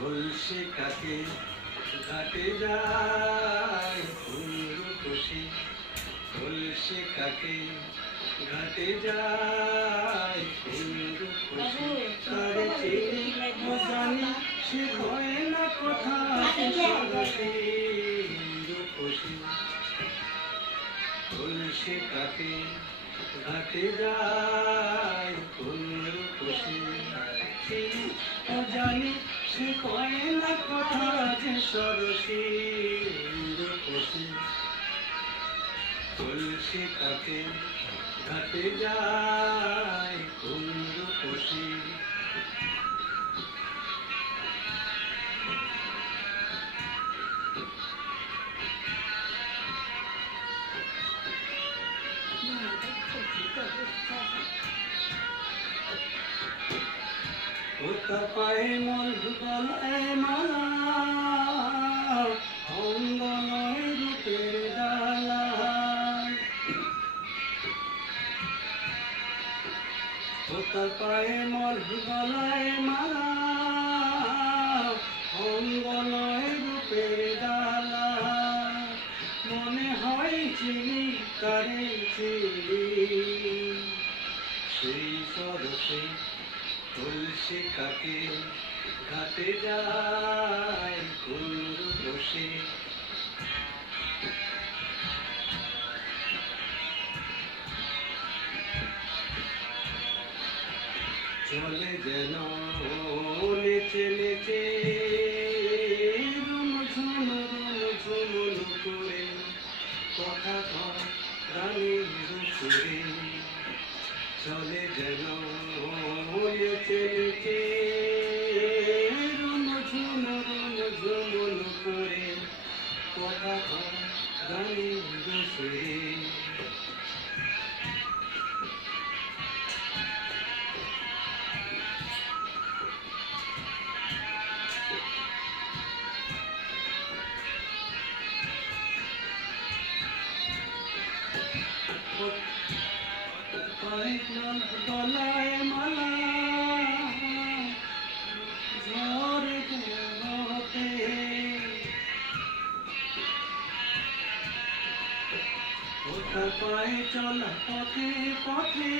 কলসি কাকে ঘাটে যায় রূপসী, কলসি কাকে ঘাটে যায় রূপসী, তারে চিনি জানি সে হয় না কথা রূপসী, কলসি কাকে ঘাটে যায় রূপসী, জানি সে কয় না কথা যে সরসী রূপসী, কলসি কাকে ঘাটে যায় রূপসী। তার পায়ে মল গলায় মালা, অঙ্গ নয় রূপের ডালা, তার পায়ে মল গলায় মালা, অঙ্গ নয় রূপের ডালা, মনে হয় চিনি তারে চিনি সেই সরসী, কলসি কাকে ঘাটে যায় রূপসী। চলে যেন নেচে নেচে ঝুমুর করে, কথা কয় রানীর সুরে, চলে যেন নেচে নেচে ঝুমুর করে, কথা কয় রানীর সুরে। গলায় মালা ঝড় দেবতে, ওটা পায়ে চলা পথে পথে